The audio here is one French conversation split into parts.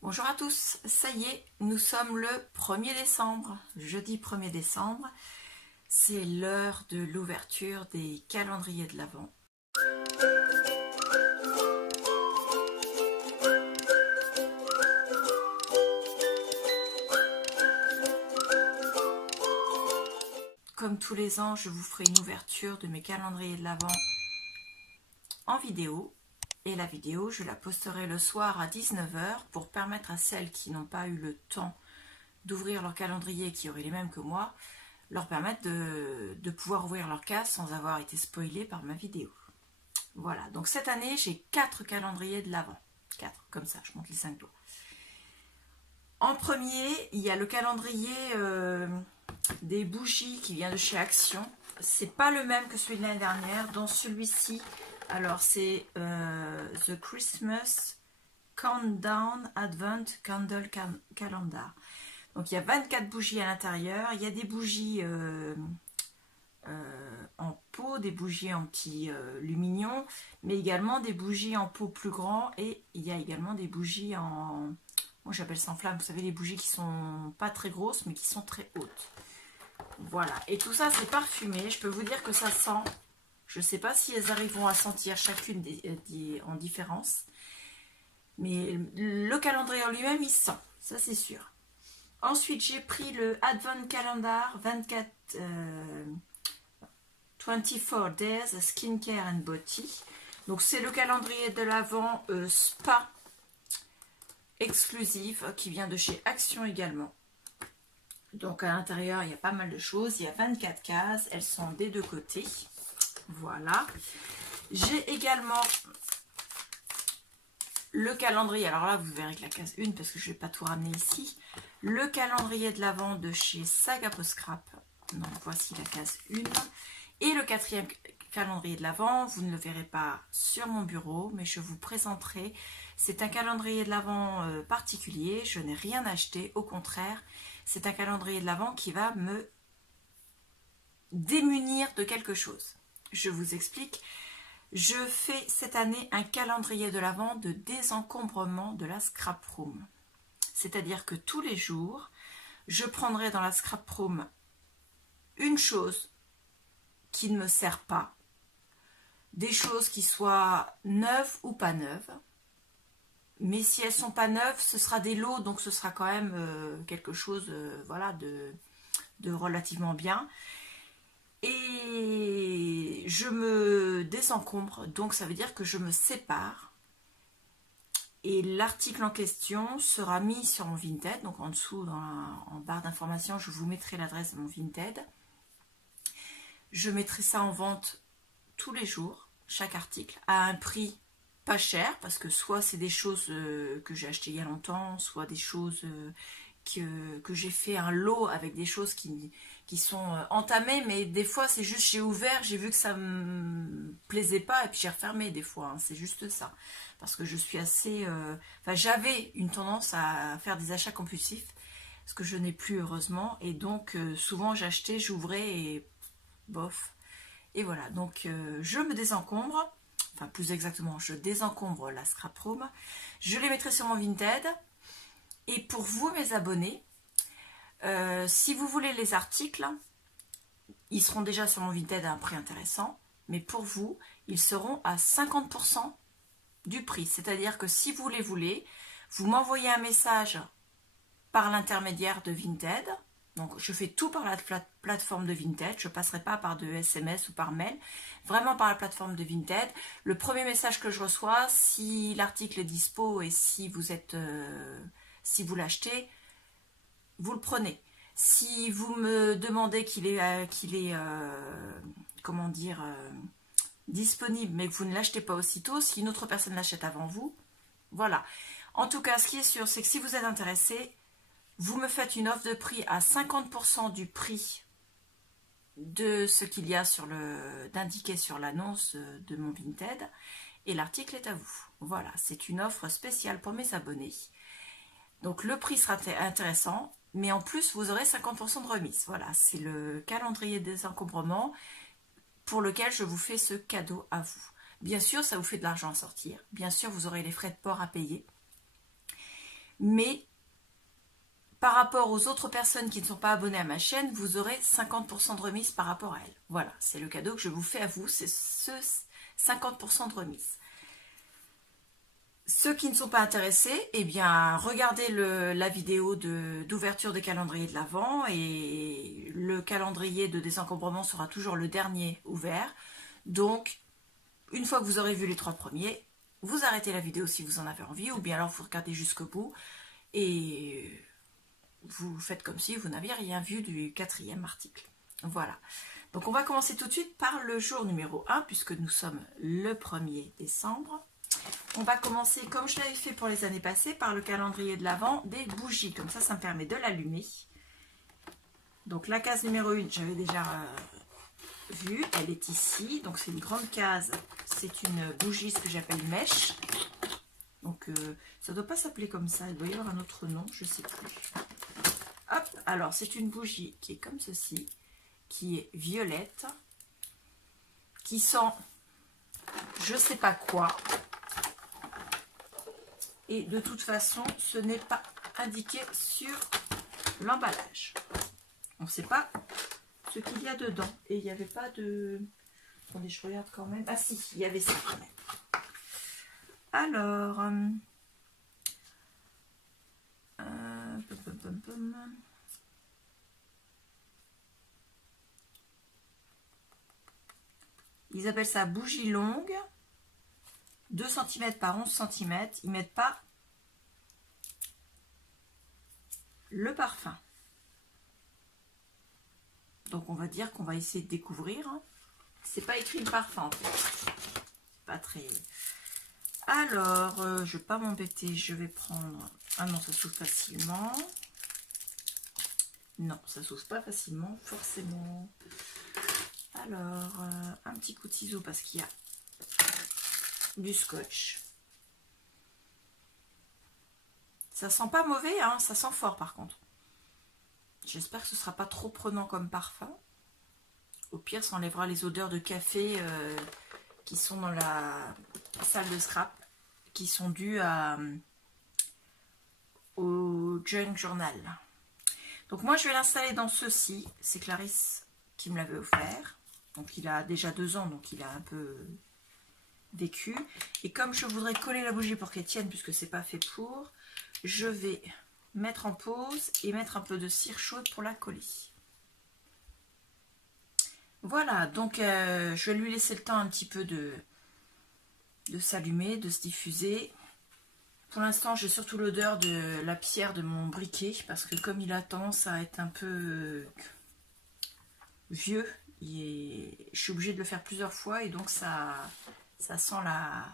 Bonjour à tous, ça y est, nous sommes le 1er décembre, jeudi 1er décembre, c'est l'heure de l'ouverture des calendriers de l'Avent. Comme tous les ans, je vous ferai une ouverture de mes calendriers de l'Avent en vidéo. Et la vidéo, je la posterai le soir à 19 h pour permettre à celles qui n'ont pas eu le temps d'ouvrir leur calendrier, qui auraient les mêmes que moi, leur permettre de pouvoir ouvrir leur case sans avoir été spoilé par ma vidéo. Voilà, donc cette année, j'ai 4 calendriers de l'Avent. 4, comme ça, je monte les 5 doigts. En premier, il y a le calendrier des bougies qui vient de chez Action. C'est pas le même que celui de l'année dernière. Dans celui-ci, alors c'est The Christmas Countdown Advent Candle Calendar. Donc il y a 24 bougies à l'intérieur. Il y a des bougies en pot, des bougies en petits lumignons, mais également des bougies en pot plus grand. Et il y a également des bougies en... Moi j'appelle ça en flamme. Vous savez, les bougies qui sont pas très grosses, mais qui sont très hautes. Voilà. Et tout ça, c'est parfumé. Je peux vous dire que ça sent... Je ne sais pas si elles arriveront à sentir chacune en différence. Mais le calendrier en lui-même, il sent. Ça, c'est sûr. Ensuite, j'ai pris le Advent Calendar 24 Days Skincare and Body. Donc, c'est le calendrier de l'Avent Spa exclusive qui vient de chez Action également. Donc, à l'intérieur, il y a pas mal de choses. Il y a 24 cases. Elles sont des deux côtés. Voilà. J'ai également le calendrier. Alors là, vous verrez que la case 1, parce que je ne vais pas tout ramener ici. Le calendrier de l'Avent de chez Saga Post Scrap. Donc voici la case 1. Et le 4e calendrier de l'Avent, vous ne le verrez pas sur mon bureau, mais je vous présenterai. C'est un calendrier de l'Avent particulier. Je n'ai rien acheté. Au contraire, c'est un calendrier de l'Avent qui va me démunir de quelque chose. Je vous explique. Je fais cette année un calendrier de l'Avent de désencombrement de la scrap room. C'est-à-dire que tous les jours, je prendrai dans la scrap room une chose qui ne me sert pas, des choses qui soient neuves ou pas neuves. Mais si elles ne sont pas neuves, ce sera des lots, donc ce sera quand même quelque chose voilà, de relativement bien. Et je me désencombre, donc ça veut dire que je me sépare. Et l'article en question sera mis sur mon Vinted, donc en dessous, en barre d'information, je vous mettrai l'adresse de mon Vinted. Je mettrai ça en vente tous les jours, chaque article, à un prix pas cher, parce que soit c'est des choses que j'ai achetées il y a longtemps, soit des choses que j'ai fait un lot avec des choses qui sont entamées, mais des fois c'est juste j'ai ouvert, j'ai vu que ça me plaisait pas et puis j'ai refermé des fois, hein, c'est juste ça, parce que je suis assez enfin j'avais une tendance à faire des achats compulsifs, ce que je n'ai plus heureusement, et donc souvent j'achetais, j'ouvrais et bof, et voilà, donc je me désencombre, enfin plus exactement je désencombre la scrap room, je les mettrai sur mon Vinted. Et pour vous, mes abonnés, si vous voulez les articles, ils seront déjà sur mon Vinted à un prix intéressant. Mais pour vous, ils seront à 50% du prix. C'est-à-dire que si vous les voulez, vous m'envoyez un message par l'intermédiaire de Vinted. Donc, je fais tout par la plateforme de Vinted. Je ne passerai pas par de SMS ou par mail. Vraiment par la plateforme de Vinted. Le premier message que je reçois, si l'article est dispo et si vous êtes... si vous l'achetez, vous le prenez. Si vous me demandez qu'il est comment dire, disponible, mais que vous ne l'achetez pas aussitôt, si une autre personne l'achète avant vous, voilà. En tout cas, ce qui est sûr, c'est que si vous êtes intéressé, vous me faites une offre de prix à 50% du prix de ce qu'il y a d'indiqué sur l'annonce de mon Vinted, et l'article est à vous. Voilà, c'est une offre spéciale pour mes abonnés. Donc le prix sera intéressant, mais en plus vous aurez 50% de remise. Voilà, c'est le calendrier des encombrements pour lequel je vous fais ce cadeau à vous. Bien sûr, ça vous fait de l'argent à sortir. Bien sûr, vous aurez les frais de port à payer. mais par rapport aux autres personnes qui ne sont pas abonnées à ma chaîne, vous aurez 50% de remise par rapport à elles. Voilà, c'est le cadeau que je vous fais à vous, c'est ce 50% de remise. Ceux qui ne sont pas intéressés, eh bien, regardez la vidéo d'ouverture des calendriers de l'Avent et le calendrier de désencombrement sera toujours le dernier ouvert. Donc, une fois que vous aurez vu les 3 premiers, vous arrêtez la vidéo si vous en avez envie ou bien alors vous regardez jusqu'au bout et vous faites comme si vous n'aviez rien vu du 4e article. Voilà. Donc, on va commencer tout de suite par le jour numéro 1 puisque nous sommes le 1er décembre. On va commencer, comme je l'avais fait pour les années passées, par le calendrier de l'Avent des bougies. Comme ça me permet de l'allumer. Donc la case numéro 1, j'avais déjà vue. Elle est ici. Donc c'est une grande case. C'est une bougie, ce que j'appelle mèche. Donc ça ne doit pas s'appeler comme ça. Il doit y avoir un autre nom, je ne sais plus. Hop, alors c'est une bougie qui est comme ceci. Qui est violette. Qui sent je ne sais pas quoi. Et de toute façon, ce n'est pas indiqué sur l'emballage. On ne sait pas ce qu'il y a dedans. Et il n'y avait pas de... Attendez, je regarde quand même. Ah si, il y avait ça quand même. Alors... Ils appellent ça bougie longue. 2 cm par 11 cm. Ils ne mettent pas le parfum. Donc on va dire qu'on va essayer de découvrir. C'est pas écrit le parfum en fait. Pas très... Alors, je ne vais pas m'embêter. Je vais prendre... Ah non, ça s'ouvre facilement. Non, ça s'ouvre pas facilement, forcément. Alors, un petit coup de ciseau parce qu'il y a du scotch. Ça sent pas mauvais, hein, ça sent fort par contre. J'espère que ce sera pas trop prenant comme parfum. Au pire, ça enlèvera les odeurs de café qui sont dans la salle de scrap, qui sont dues au Junk Journal. Donc moi, je vais l'installer dans ceci. C'est Clarisse qui me l'avait offert. Donc il a déjà 2 ans, donc il a un peu vécu. Et comme je voudrais coller la bougie pour qu'elle tienne, puisque c'est pas fait pour, je vais mettre en pause et mettre un peu de cire chaude pour la coller. Voilà, donc je vais lui laisser le temps un petit peu de s'allumer, de se diffuser. Pour l'instant, j'ai surtout l'odeur de la pierre de mon briquet, parce que comme il a tendance à être un peu vieux, je suis obligée de le faire plusieurs fois et donc ça sent la...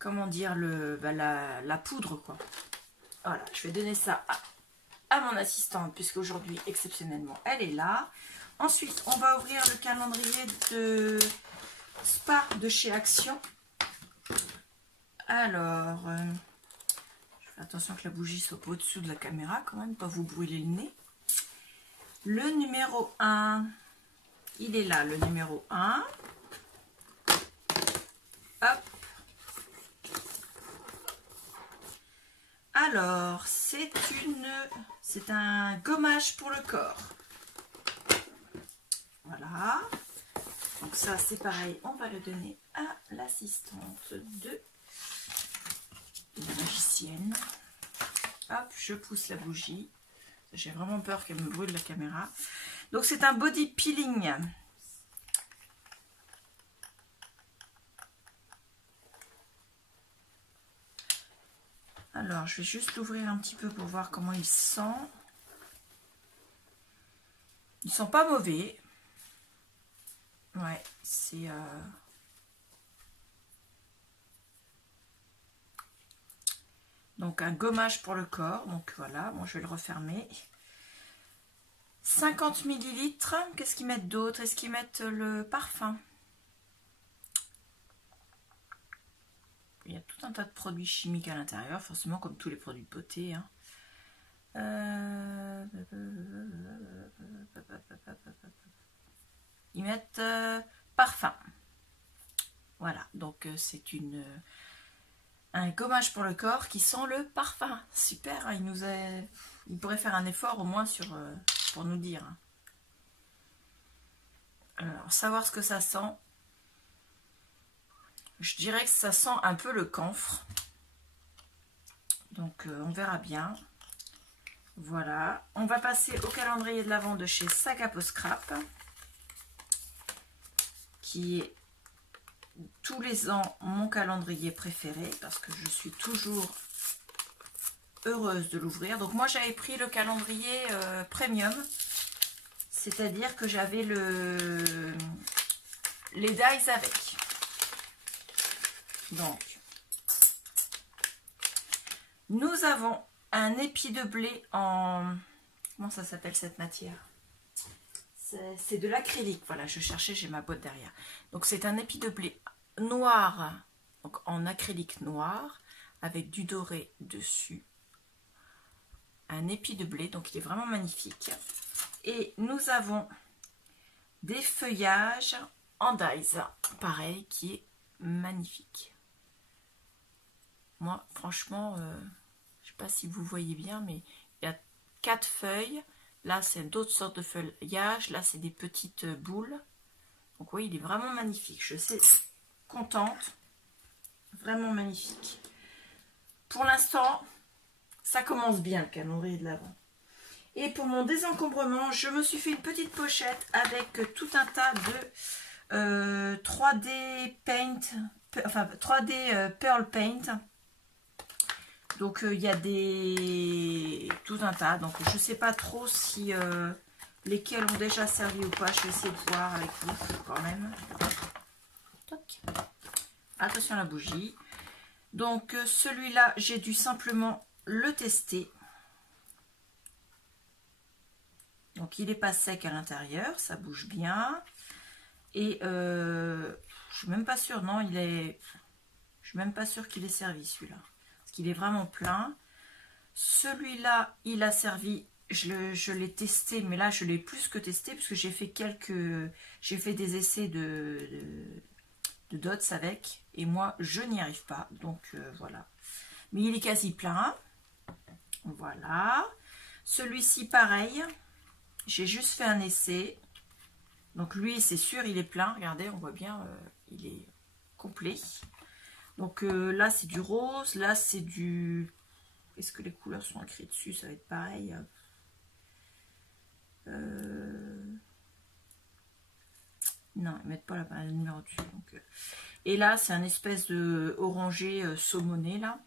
Comment dire, la poudre quoi. Voilà, je vais donner ça à mon assistante puisque aujourd'hui exceptionnellement elle est là. Ensuite, on va ouvrir le calendrier de Spa de chez Action. Alors, je fais attention que la bougie soit pas au-dessus de la caméra quand même, pas vous brûler le nez. Le numéro 1, il est là, le numéro 1. Hop. Alors, c'est un gommage pour le corps. Voilà. Donc ça, c'est pareil, on va le donner à l'assistante de la magicienne. Hop, je pousse la bougie. J'ai vraiment peur qu'elle me brûle la caméra. Donc c'est un body peeling. Alors, je vais juste l'ouvrir un petit peu pour voir comment il sent. Ils sont pas mauvais. Ouais, c'est... Donc un gommage pour le corps. Donc voilà, bon, je vais le refermer. 50 ml. Qu'est-ce qu'ils mettent d'autre? Est-ce qu'ils mettent le parfum? Il y a tout un tas de produits chimiques à l'intérieur, forcément comme tous les produits de beauté. Hein. Ils mettent parfum. Voilà, donc c'est un gommage pour le corps qui sent le parfum. Super, hein, il pourrait faire un effort au moins pour nous dire. Alors, savoir ce que ça sent. Je dirais que ça sent un peu le camphre. Donc, on verra bien. Voilà. On va passer au calendrier de l'Avent de chez Sac à Peau Scrap. Qui est tous les ans mon calendrier préféré. Parce que je suis toujours heureuse de l'ouvrir. Donc, moi, j'avais pris le calendrier premium. C'est-à-dire que j'avais les dies avec. Donc, nous avons un épi de blé en... Comment ça s'appelle cette matière? C'est de l'acrylique. Voilà, je cherchais, j'ai ma boîte derrière. Donc, c'est un épi de blé noir, donc en acrylique noir, avec du doré dessus. Un épi de blé, donc il est vraiment magnifique. Et nous avons des feuillages en dies, pareil, qui est magnifique. Moi, franchement, je ne sais pas si vous voyez bien, mais il y a 4 feuilles. Là, c'est d'autres sortes de feuillages. Là, c'est des petites boules. Donc oui, il est vraiment magnifique. Je suis contente. Vraiment magnifique. Pour l'instant, ça commence bien, le calendrier de l'Avent. Et pour mon désencombrement, je me suis fait une petite pochette avec tout un tas de 3D Paint, enfin 3D Pearl Paint. Donc il y a tout un tas. Donc je ne sais pas trop si lesquels ont déjà servi ou pas. Je vais essayer de voir avec vous quand même. Toc. Attention à la bougie. Donc celui-là, j'ai dû simplement le tester. Donc il n'est pas sec à l'intérieur, ça bouge bien. Et je suis même pas sûre, non, je suis même pas sûre qu'il ait servi celui-là. Parce qu'il est vraiment plein. Celui-là, il a servi, je l'ai testé, mais là je l'ai plus que testé, puisque j'ai fait des essais de dots avec. Et moi, je n'y arrive pas. Donc voilà. Mais il est quasi plein. Voilà. Celui-ci, pareil. J'ai juste fait un essai. Donc lui, c'est sûr, il est plein. Regardez, on voit bien, il est complet. Donc là, c'est du rose. Là, c'est du... Est-ce que les couleurs sont écrites dessus? Ça va être pareil. Non, ils ne mettent pas le numéro dessus. Donc, et là, c'est un espèce de orangé saumoné, là.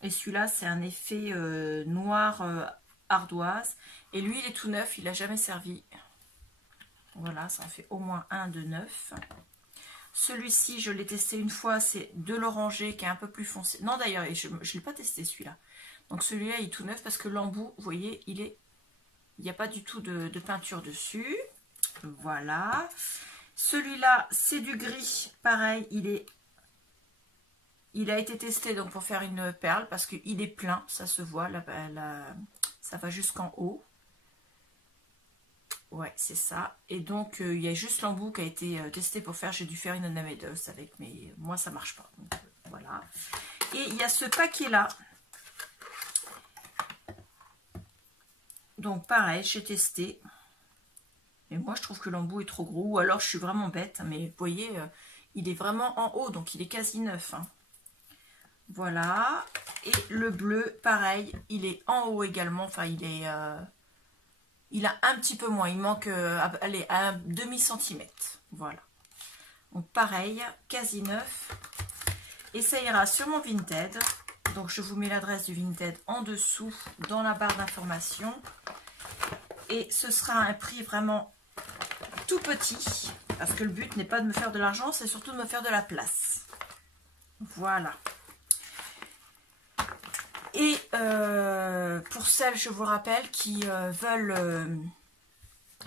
Et celui-là, c'est un effet noir ardoise. Et lui, il est tout neuf, il n'a jamais servi. Voilà, ça en fait au moins un de neuf. Celui-ci, je l'ai testé une fois, c'est de l'oranger qui est un peu plus foncé. Non, d'ailleurs, je ne l'ai pas testé celui-là. Donc celui-là, il est tout neuf parce que l'embout, vous voyez, il n'y a pas du tout de peinture dessus. Voilà. Celui-là, c'est du gris. Pareil, il a été testé donc pour faire une perle parce qu'il est plein, ça se voit, ça va jusqu'en haut. Ouais, c'est ça. Et donc, il y a juste l'embout qui a été testé pour faire. J'ai dû faire une Anamedos avec, mais moi, ça marche pas. Donc, voilà. Et il y a ce paquet-là. Donc, pareil, j'ai testé. Mais moi, je trouve que l'embout est trop gros. Ou alors, je suis vraiment bête. Mais vous voyez, il est vraiment en haut. Donc, il est quasi neuf. Hein. Voilà. Et le bleu, pareil, il est en haut également. Enfin, il a un petit peu moins. Il manque, allez, un demi-centimètre. Voilà. Donc, pareil, quasi neuf. Et ça ira sur mon Vinted. Donc, je vous mets l'adresse du Vinted en dessous, dans la barre d'information. Et ce sera un prix vraiment tout petit. Parce que le but n'est pas de me faire de l'argent, c'est surtout de me faire de la place. Voilà. Et pour celles, je vous rappelle, qui veulent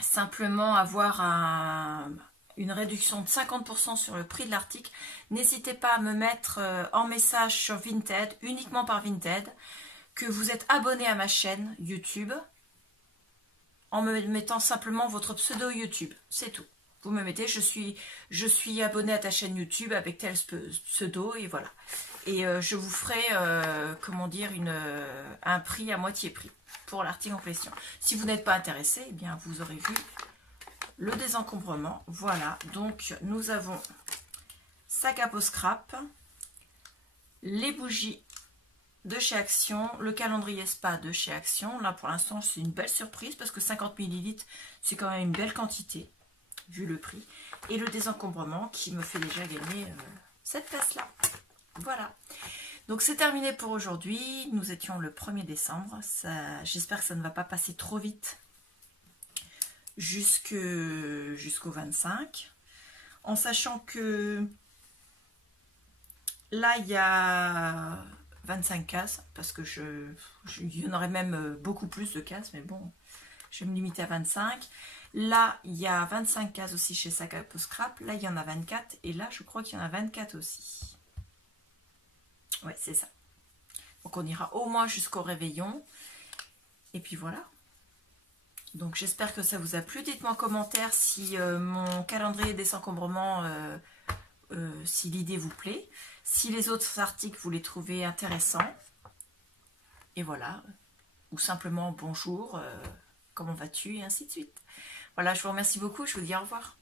simplement avoir une réduction de 50% sur le prix de l'article, n'hésitez pas à me mettre en message sur Vinted, uniquement par Vinted, que vous êtes abonné à ma chaîne YouTube, en me mettant simplement votre pseudo YouTube, c'est tout. Vous me mettez, je suis abonné à ta chaîne YouTube avec tel pseudo, et voilà. Et je vous ferai, comment dire, un prix à moitié prix pour l'article en question. Si vous n'êtes pas intéressé, eh bien, vous aurez vu le désencombrement. Voilà, donc nous avons sac à peau scrap, les bougies de chez Action, le calendrier spa de chez Action. Là, pour l'instant, c'est une belle surprise parce que 50 ml, c'est quand même une belle quantité, vu le prix. Et le désencombrement qui me fait déjà gagner cette place-là. Voilà. Donc, c'est terminé pour aujourd'hui. Nous étions le 1er décembre. J'espère que ça ne va pas passer trop vite jusqu'au 25. En sachant que là, il y a 25 cases, parce que il y en aurait même beaucoup plus de cases, mais bon, je vais me limiter à 25. Là, il y a 25 cases aussi chez Sac à Peau Scrap. Là, il y en a 24. Et là, je crois qu'il y en a 24 aussi. Ouais, c'est ça. Donc, on ira au moins jusqu'au réveillon. Et puis voilà. Donc, j'espère que ça vous a plu. Dites-moi en commentaire si mon calendrier désencombrement, si l'idée vous plaît. Si les autres articles, vous les trouvez intéressants. Et voilà. Ou simplement bonjour, comment vas-tu, et ainsi de suite. Voilà, je vous remercie beaucoup. Je vous dis au revoir.